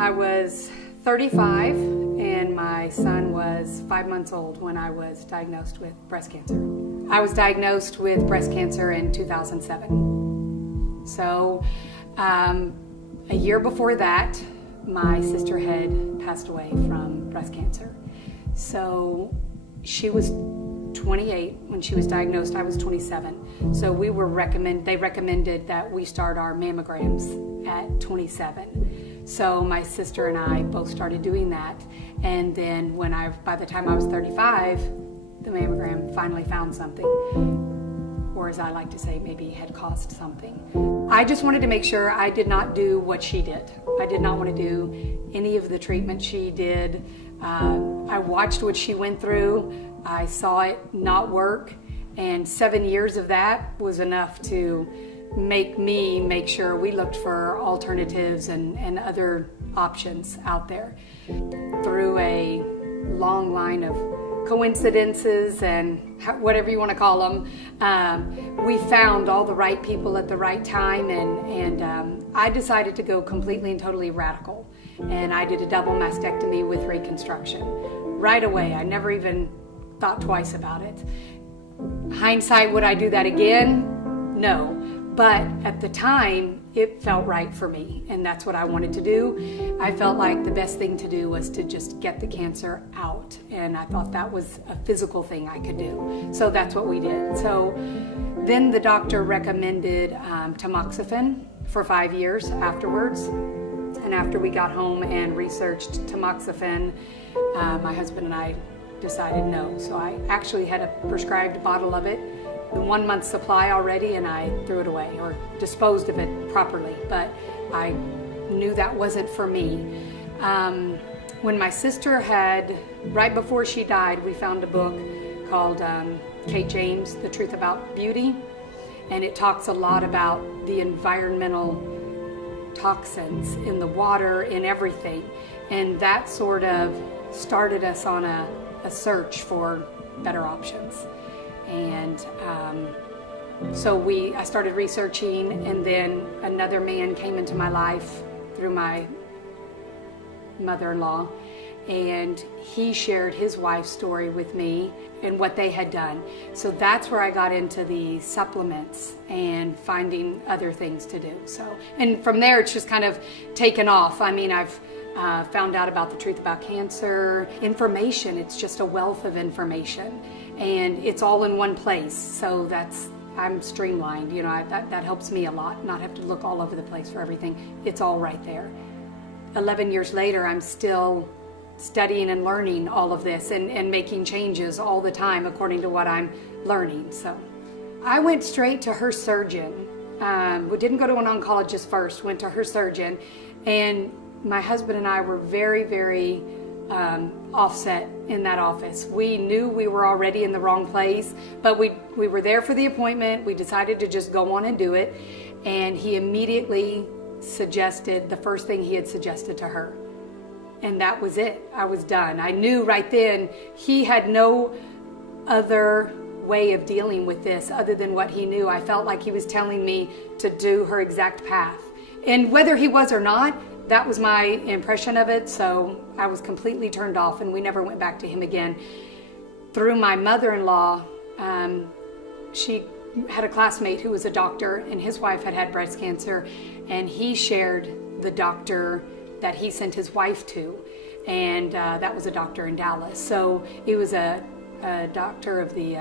I was 35 and my son was 5 months old when I was diagnosed with breast cancer. I was diagnosed with breast cancer in 2007. So a year before that, my sister had passed away from breast cancer. So she was 28 when she was diagnosed. I was 27. So they recommended that we start our mammograms at 27. So my sister and I both started doing that. And then by the time I was 35, the mammogram finally found something. Or as I like to say, maybe had caused something. I just wanted to make sure I did not do what she did. I did not want to do any of the treatment she did. I watched what she went through. I saw it not work, and 7 years of that was enough to make sure we looked for alternatives and other options out there. Through a long line of coincidences and whatever you want to call them, we found all the right people at the right time, and I decided to go completely and totally radical, and I did a double mastectomy with reconstruction right away. I never even thought twice about it. Hindsight, would I do that again? No. But at the time, it felt right for me, and that's what I wanted to do. I felt like the best thing to do was to just get the cancer out, and I thought that was a physical thing I could do. So that's what we did. So then the doctor recommended tamoxifen for 5 years afterwards. And after we got home and researched tamoxifen, my husband and I decided no. So I actually had a prescribed bottle of it, the 1 month supply already, and I threw it away or disposed of it properly. But I knew that wasn't for me. When my sister right before she died, we found a book called Kate James, The Truth About Beauty. And it talks a lot about the environmental toxins in the water, in everything. And that sort of started us on a search for better options. And so I started researching, and then another man came into my life through my mother-in-law, and he shared his wife's story with me and what they had done. So that's where I got into the supplements and finding other things to do. And from there, it's just kind of taken off. I mean, I've found out about the truth about cancer, information. It's just a wealth of information, and it's all in one place. So I'm streamlined. That helps me a lot, not have to look all over the place for everything. It's all right there. 11 years later, I'm still studying and learning all of this and making changes all the time according to what I'm learning. So I went straight to her surgeon. We didn't go to an oncologist first, went to her surgeon, and my husband and I were very, very offset in that office. We knew we were already in the wrong place, but we were there for the appointment. We decided to just go on and do it, and he immediately suggested the first thing he had suggested to her. And that was it. I was done. I knew right then he had no other way of dealing with this other than what he knew. I felt like he was telling me to do her exact path. And whether he was or not, that was my impression of it. So I was completely turned off, and we never went back to him again. Through my mother-in-law, she had a classmate who was a doctor, and his wife had breast cancer, and he shared the doctor that he sent his wife to, and that was a doctor in Dallas. So he was a doctor of the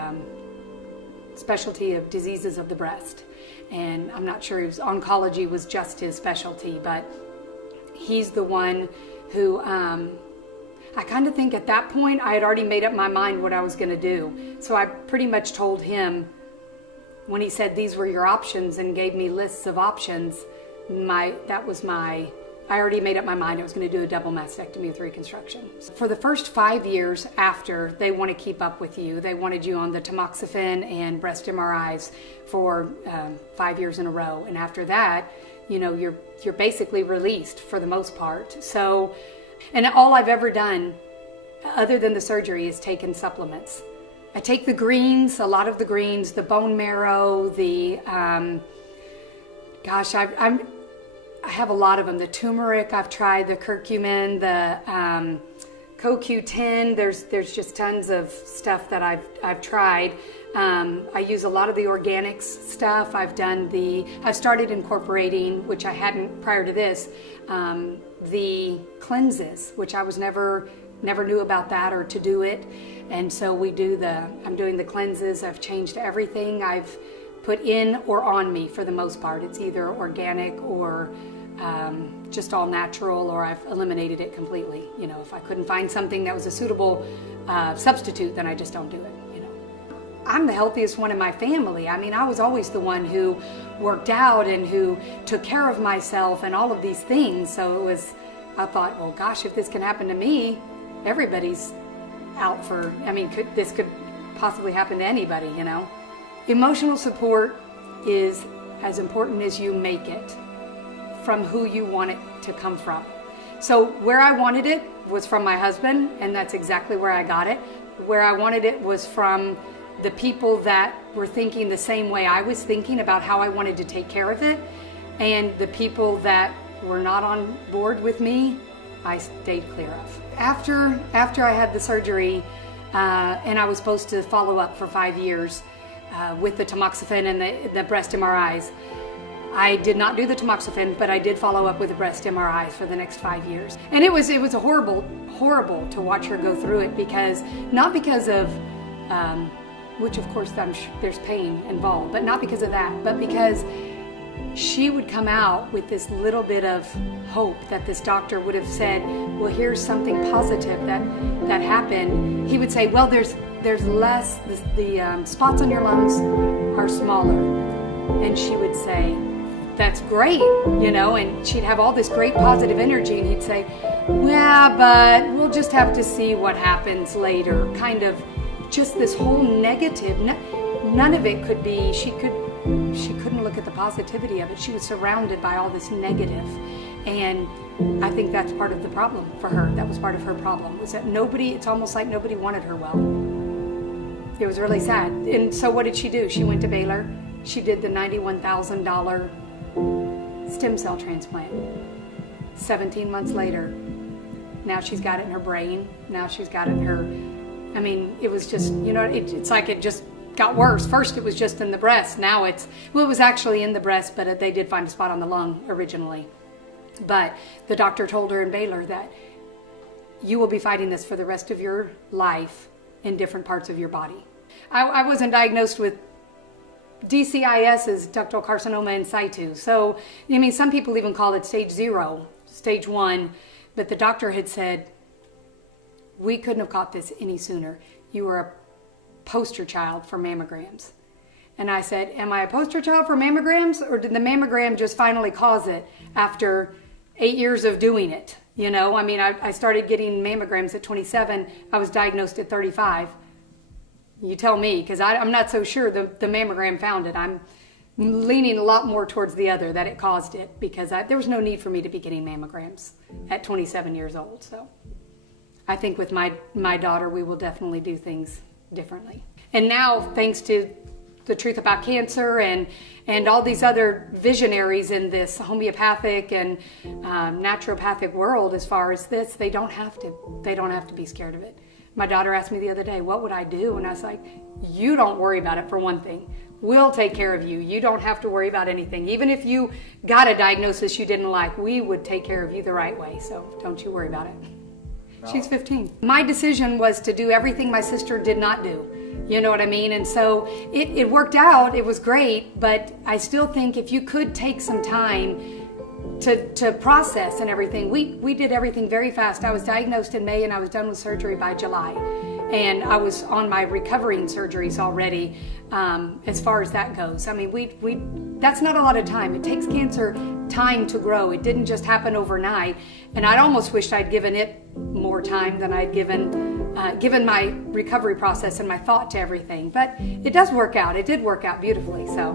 specialty of diseases of the breast, and I'm not sure oncology was just his specialty, but he's the one who I kind of think at that point I had already made up my mind what I was going to do. So I pretty much told him, when he said these were your options and gave me lists of options, I already made up my mind I was going to do a double mastectomy with reconstruction. For the first 5 years after, they want to keep up with you. They wanted you on the tamoxifen and breast MRIs for 5 years in a row. And after that, you're basically released for the most part. So, and all I've ever done, other than the surgery, is taken supplements. I take the greens, a lot of the greens, the bone marrow, I have a lot of them. The turmeric I've tried, the curcumin, the CoQ10. There's just tons of stuff that I've tried. I use a lot of the organics stuff. I've started incorporating, which I hadn't prior to this, the cleanses, which I was never knew about that or to do it. And so I'm doing the cleanses. I've changed everything I've put in or on me for the most part. It's either organic or just all natural, or I've eliminated it completely. You know, if I couldn't find something that was a suitable substitute, then I just don't do it, you know. I'm the healthiest one in my family. I mean, I was always the one who worked out and who took care of myself and all of these things. So I thought, well, gosh, if this can happen to me, everybody's out for, this could possibly happen to anybody, you know. Emotional support is as important as you make it from who you want it to come from. So where I wanted it was from my husband, and that's exactly where I got it. Where I wanted it was from the people that were thinking the same way I was thinking about how I wanted to take care of it, and the people that were not on board with me, I stayed clear of. After I had the surgery, and I was supposed to follow up for 5 years with the tamoxifen and the breast MRIs, I did not do the tamoxifen, but I did follow up with the breast MRIs for the next 5 years. And it was a horrible to watch her go through it, not because of, which of course there's pain involved, but not because of that, but because she would come out with this little bit of hope that this doctor would have said, well, here's something positive that happened. He would say, well, there's less, the spots on your lungs are smaller. And she would say, that's great, you know, and she'd have all this great positive energy, and he'd say, yeah, but we'll just have to see what happens later. Kind of just this whole negative, none of it could be, she couldn't look at the positivity of it. She was surrounded by all this negative. And I think that's part of the problem for her. That was part of her problem, was that it's almost like nobody wanted her well. It was really sad. And so what did she do? She went to Baylor. She did the $91,000 stem cell transplant. 17 months later, now she's got it in her brain. Now she's got it in her, it was just, you know, it's like it just got worse. First it was just in the breast. Now it was actually in the breast, but they did find a spot on the lung originally. But the doctor told her in Baylor that you will be fighting this for the rest of your life in different parts of your body. I wasn't diagnosed with DCIS, is ductal carcinoma in situ. So, some people even call it stage 0, stage 1, but the doctor had said, we couldn't have caught this any sooner. You were a poster child for mammograms. And I said, am I a poster child for mammograms, or did the mammogram just finally cause it after 8 years of doing it? You know, I started getting mammograms at 27. I was diagnosed at 35. You tell me, because I'm not so sure the mammogram found it. I'm leaning a lot more towards the other, that it caused it, because there was no need for me to be getting mammograms at 27 years old. So I think with my daughter, we will definitely do things differently. And now, thanks to the Truth About Cancer and all these other visionaries in this homeopathic and naturopathic world, as far as this, they don't have to be scared of it. My daughter asked me the other day, what would I do? And I was like, you don't worry about it, for one thing. We'll take care of you. You don't have to worry about anything. Even if you got a diagnosis you didn't like, we would take care of you the right way. So don't you worry about it. No. She's 15. My decision was to do everything my sister did not do. You know what I mean? And so it worked out. It was great. But I still think if you could take some time to process and everything. We did everything very fast. I was diagnosed in May and I was done with surgery by July. And I was on my recovering surgeries already, as far as that goes. That's not a lot of time. It takes cancer time to grow. It didn't just happen overnight. And I'd almost wished I'd given it more time than I'd given my recovery process and my thought to everything. But it does work out. It did work out beautifully, so.